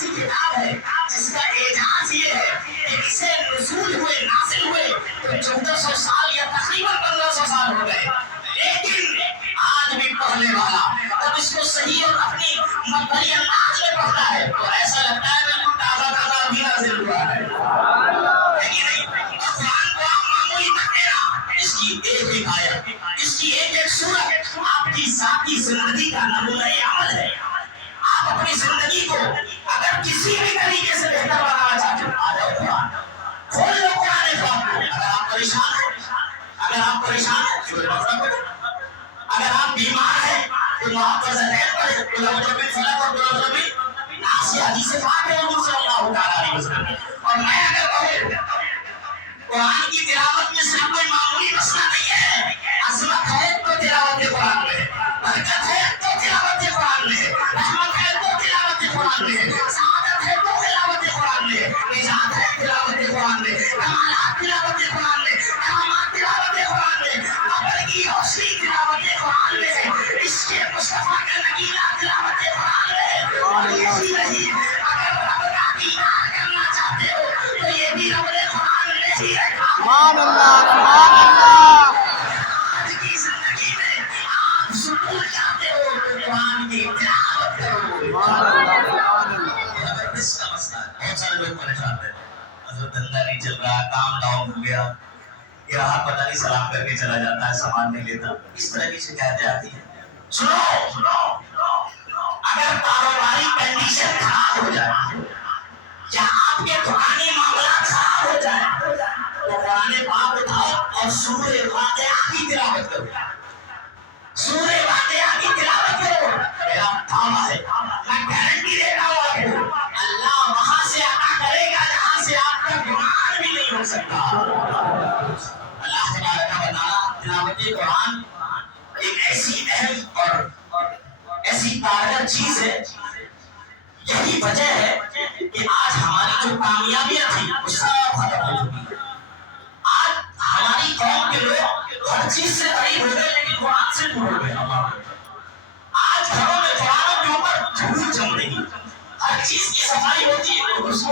ایسی کتاب ہے جس کا اعجاز یہ ہے کہ اسے نزول ہوئے نازل ہوئے تو 1400 سال یا تقریباً 1500 سال ہو گئے، لیکن آج بھی پڑھنے والا جب اس کو صحیح اور اپنی مقبری انداز میں پڑھتا ہے تو ایسا لگتا ہے بالکل تازہ تازہ ابھی نازل ہوا ہے کہ نہیں؟ اور قرآن کو آپ معمولی تک دینا، اس کی ایک ایک آیت، اس کی ایک ایک سورت آپ کی ذاتی زندگی کا نمونہ عمل ہے۔ آپ اپنی زندگی کو اگر کسی بھی طریقے سے بہتر بنانا چاہتے ہیں، آ جاؤ قرآن کھول لو، قرآن پاک کو۔ اگر آپ پریشان ہیں، اگر آپ پریشان ہیں سورۃ بقرہ پڑھیں، اگر آپ بیمار ہیں تو محفظتین پڑھیں، قل اعوذ بالفلق اور قل اعوذ بالناس، یہ حدیث پاک ہے حضور صلی اللہ تعالیٰ علیہ وسلم۔ اور میں اگر کہوں قرآن کی تلاوت میں صرف کوئی معمولی مسئلہ نہیں ہے، عظمت ہے تو تلاوت قرآن میں، برکت ہے تو تلاوت قرآن میں، رحمت ہے تو تلاوت قرآن میں، سعادت ہے تو تلاوت قرآن میں، نجات ہے تلاوت قرآن میں، کمالات تلاوت قرآن میں، کرامات تلاوت قرآن میں، قبر کی روشنی تلاوت قرآن میں ہے، عشق مصطفیٰ کا نگینا تلاوت قرآن میں ہے۔ اور یہی نہیں، اگر رب کا دیدار کرنا چاہتے ہو تو یہ بھی رب نے قرآن میں ہی رکھا ہے۔ سبحان اللہ، سبحان اللہ۔ آج کی زندگی میں آپ سکون چاہتے ہو تو قرآن کی تلاوت کرو۔ سبحان اللہ، سبحان اللہ۔ زبردست کا مسئلہ ہے، بہت سارے لوگ پریشان ہیں، حضرت دھندا نہیں چل رہا، کام ڈاؤن ہو گیا، گراہک پتہ نہیں سلام کر کے چلا جاتا ہے، سامان نہیں لیتا، اس طرح کی شکایتیں آتی ہیں۔ سنو، اگر کاروباری کنڈیشن خراب ہو جائے یا آپ کے دکانی معاملات خراب ہو جائے تو قرآن پاک اٹھاؤ اور سورہ واقعہ کی تلاوت کرو، سورہ واقعہ کی تلاوت کرو۔ میرا دعویٰ ہے، میں گارنٹی دیتا ہوں آپ کو، اللہ وہاں سے عطا کرے گا جہاں سے آپ کا گمان بھی نہیں ہو سکتا۔ اللہ تبارک و تعالیٰ تلاوت قرآن ایک ایسی اہم اور ایسی کارگر چیز ہے، یہی وجہ ہے کہ آج ہماری جو کامیابیاں تھیں وہ سب ختم ہو چکی ہیں۔ آج ہماری قوم کے لوگ ہر چیز سے قریب ہو گئے لیکن قرآن سے دور ہو گئے۔ آج گھروں میں قرآن کے اوپر دھول جم رہی ہے، ہر چیز کی صفائی ہوتی ہے تو اس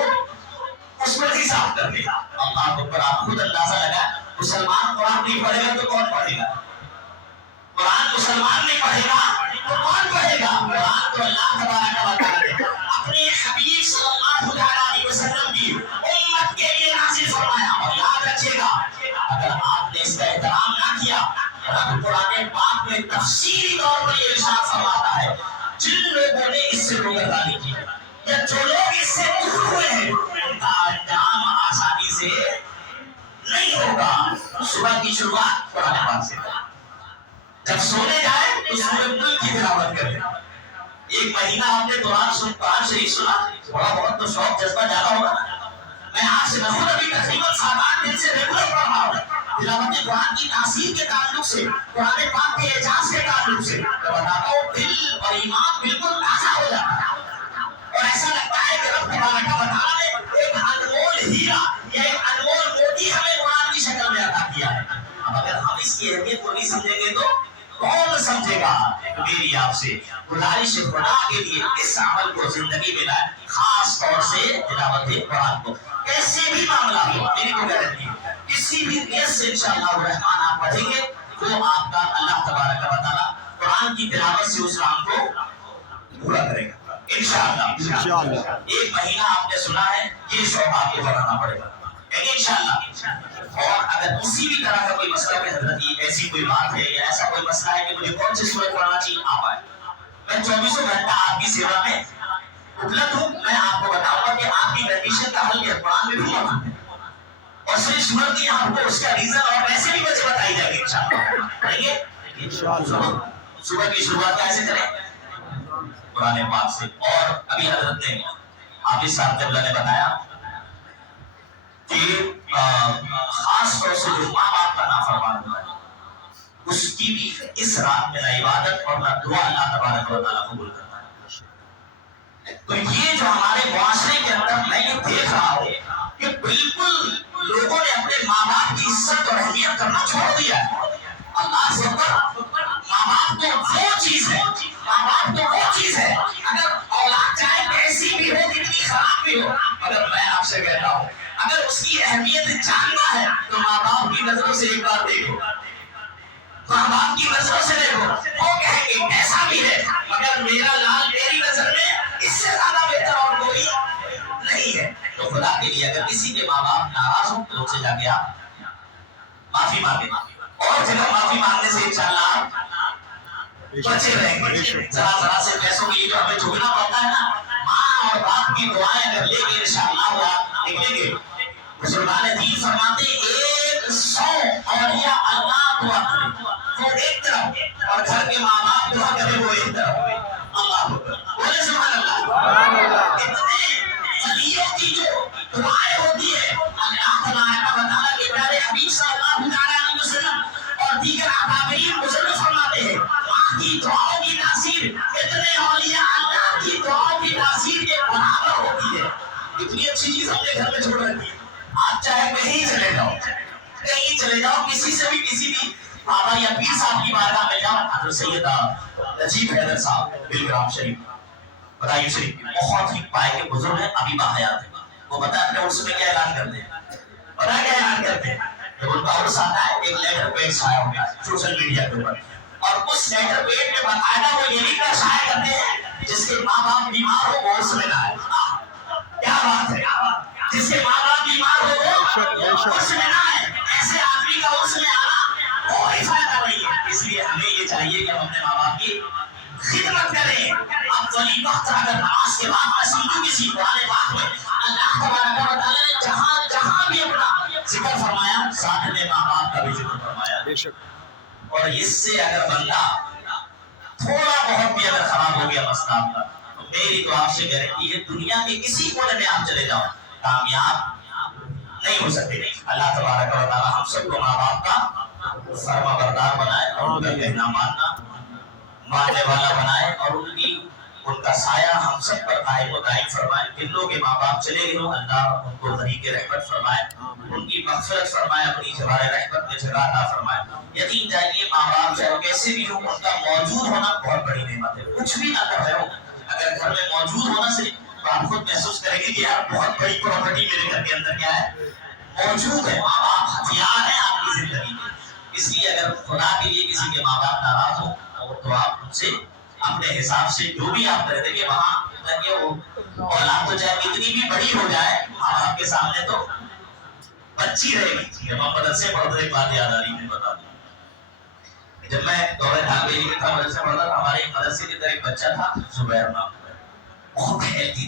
کو ہی صاف کر دے۔ اللہ اکبر، آپ خود اندازہ لگائیں، مسلمان قرآن نہیں پڑھے گا تو کون پڑھے گا؟ قرآن مسلمان نہیں پڑھے گا تو کون پڑھے گا؟ قرآن تو اللہ تبارک و تعالیٰ نے اپنے حبیب صلی اللہ علیہ وسلم کی امت کے لیے نازل فرمایا۔ اور یاد رکھیے گا، اگر آپ نے اس کا احترام نہ کیا، رب قرآن پاک میں تفصیلی طور پر یہ ارشاد فرماتا ہے، جن لوگوں نے اس سے روگردانی کی یا جو لوگ اس سے دور ہوئے ہیں ان کا انجام آسانی سے نہیں ہوگا۔ صبح کی شروعات قرآن پاک سے کریں، جب سونے جائیں تو سورۃ ملک کی تلاوت کریں۔ ایک مہینہ آپ نے قرآن شریف سنا، تھوڑا بہت تو شوق جذبہ زیادہ ہوگا۔ میں آپ سے خود ابھی تقریباً 7-8 دن سے ریگولر پڑھ رہا ہوں، تلاوت قرآن کی تاثیر کے تعلق سے، قرآن پاک کے اعجاز کے تعلق سے تو بتاتا ہوں، دل اور ایمان بالکل تازہ ہو جاتا ہے اور ایسا لگتا ہے کہ رب تبارک و تعالیٰ نے ایک انمول ہیرا یا ایک انمول موتی ہمیں قرآن کی شکل میں عطا کیا ہے۔ اب اگر ہم اس کی اہمیت کو نہیں سمجھیں گے تو کون سمجھے گا؟ میری آپ سے گزارش خدا کے لیے اس عمل کو زندگی میں لائیں، خاص طور سے تلاوت قرآن کو کیسے بھی معاملہ ہو، میری کو گارنٹی ہے کسی بھی نیت سے انشاءاللہ الرحمن آپ پڑھیں گے وہ آپ کا اللہ تبارک و تعالیٰ قرآن کی تلاوت سے اس کام کو پورا کرے گا انشاءاللہ۔ ایک مہینہ آپ نے سنا ہے، یہ شوق آپ کو بڑھانا پڑے گا انشاءاللہ۔ اور اگر کسی بھی طرح کا کوئی مسئلہ ہے حضرت ایسی کوئی بات ہے یا ایسا کوئی مسئلہ ہے کہ مجھے کون سی سورت پڑھنا چاہیے، آپ آئے، میں 24 گھنٹہ آپ کی سیوا میں اپلبدھ ہوں۔ میں آپ کو بتاؤں گا کہ آپ کی کنڈیشن کا حل یہ قرآن میں بھی موجود ہے اور صرف سورت کی آپ کو اس کا ریزن اور ویسے بھی وجہ بتائی جائے گی انشاءاللہ۔ پڑھیں گے صبح کی شروعات کیسے کریں؟ قرآن پاک سے۔ اور ابھی حضرت نے حافظ صاحب قبلہ نے بتایا کہ خاص طور سے جو ماں باپ کا نافرمان ہوتا ہے اس کی بھی اس رات میں نہ عبادت اور نہ دعا اللہ تبارک و تعالیٰ قبول کرتا ہے۔ تو یہ جو ہمارے معاشرے کے اندر میں یہ دیکھ رہا ہوں کہ بالکل لوگوں نے اپنے ماں باپ کی عزت اور اہمیت کرنا چھوڑ دیا ہے۔ اللہ سے ماں باپ تو وہ چیز ہے، ماں باپ تو وہ چیز ہے، اگر اولاد چاہے کیسی بھی ہو، کتنی بھی ہو، مگر میں آپ سے کہتا ہوں اگر اس کی اہمیت جاننا ہے تو ماں باپ کی نظروں سے ایک بار دیکھو، ماں باپ کی نظروں سے دیکھو، وہ کہیں گے ایسا بھی ہے مگر میرا لال میری نظر میں اس سے زیادہ بہتر اور کوئی نہیں ہے۔ تو خدا کے لیے اگر کسی کے ماں باپ ناراض ہوں تو ان سے جا کے آپ معافی مانگیں، اور جگہ معافی مانگنے سے انشاءاللہ بچے رہیں گے۔ ذرا سے پیسوں کے لیے جو ہمیں جھگنا پڑتا ہے نا، ماں اور باپ کی دعائیں اگر لے کے انشاءاللہ وہ آپ نکلیں گے۔ بزرگان دین فرماتے 100 اولیاء اللہ دعا کرے وہ ایک طرف اور گھر کے ماں باپ دعا کرے وہ ایک طرف۔ اللہ اکبر، بولے سبحان اللہ۔ اتنے ولیوں کی جو دعائیں ہوتی ہے اللہ تبارک و تعالیٰ کے پیارے حبیب صلی اللہ علیہ وسلم اور دیگر اکابرین بزرگ فرماتے ہیں ماں کی دعاؤں کی تاثیر اتنے اولیاء اللہ کی دعاؤں کی تاثیر کے برابر ہوتی ہے۔ اتنی اچھی چیز ہم نے گھر میں چھوڑ رکھی ہے۔ آپ چاہے کہیں چلے جاؤ کسی سے بھی کسی بھی بابا یا پیر صاحب کی بارگاہ میں جاؤ، حضرت سید نجیب حیدر صاحب بلگرام شریف بدایوں شریف بہت ہی پائے کے بزرگ ہیں، ابھی باحیات ہیں۔ وہ پتہ ہے اپنے عرس میں کیا اعلان کرتے ہیں؟ پتہ کیا اعلان کرتے ہیں؟ جب ان کا عرس آتا ہے ایک لیٹر پیڈ شائع ہوتا ہے سوشل میڈیا کے اوپر، اور اس لیٹر پیڈ میں باقاعدہ وہ یہ لکھ کر شائع کرتے ہیں جس کے ماں باپ بیمار ہو وہ عرس میں نہ آئے۔ کیا بات ہے، جس کے ماں باپ بیمار ہو وہ عرس میں نہ آئے، ایسے آدمی کا عرس میں آنا کوئی فائدہ نہیں ہے۔ اس لیے ہمیں یہ چاہیے کہ ہم اپنے ماں باپ کی خدمت کریں۔ اب ولی وقت اگر نماز کے بعد رسول کسی قرآن پاک میں اللہ تبارک و تعالیٰ نے جہاں جہاں بھی اپنا ذکر فرمایا ساتھ میں ماں باپ کا بھی ذکر فرمایا، بے شک۔ اور اس سے اگر بندہ تھوڑا بہت بھی اگر خراب ہو گیا مسئلہ آپ کا، تو میری تو آپ سے گارنٹی ہے دنیا کے کسی کونے میں آپ چلے جاؤ کامیاب نہیں ہو سکتے۔ اللہ تبارک و تعالیٰ ہم سب کو ماں باپ کا فرما بردار بنائے اور ان کا کہنا ماننے والا بنائے، اور ان کا سایہ ہم سب پر قائم و دائم فرمائے۔ جن لوگوں کے ماں باپ چلے گئے ہوں اللہ ان کو طریق رحمت فرمائے، ان کی مغفرت فرمائے، اپنی جوار رحمت میں جگہ عطا فرمائے۔ یقین جانیے ماں باپ چاہے کیسے بھی ہوں ان کا موجود ہونا بہت بڑی نعمت ہے۔ کچھ بھی نہ کر رہے ہو اگر گھر میں موجود ہونا سے تو آپ خود محسوس کریں گے کہ یار بہت بڑی پراپرٹی میرے گھر کے اندر کیا ہے موجود ہے۔ ماں باپ ہتھیار ہیں آپ کی زندگی میں، اس لیے اگر خدا کے لیے کسی کے ماں باپ ناراض ہو تو آپ ان سے اپنے حساب سے جو بھی آپ کر دیکھیں وہاں وہ اولاد تو چاہے کتنی بھی بڑی ہو جائے ماں باپ کے سامنے تو بچی رہے گی۔ جب ہم مدرسے پڑھتے ایک بات یاد آ رہی ہے بتا دوں، جب میں دورہ ڈھال میں تھا مدرسے پڑھتا تھا، ہمارے مدرسے کے اندر ایک بچہ تھا زبیر نام، بہت ہیلتھی تھا،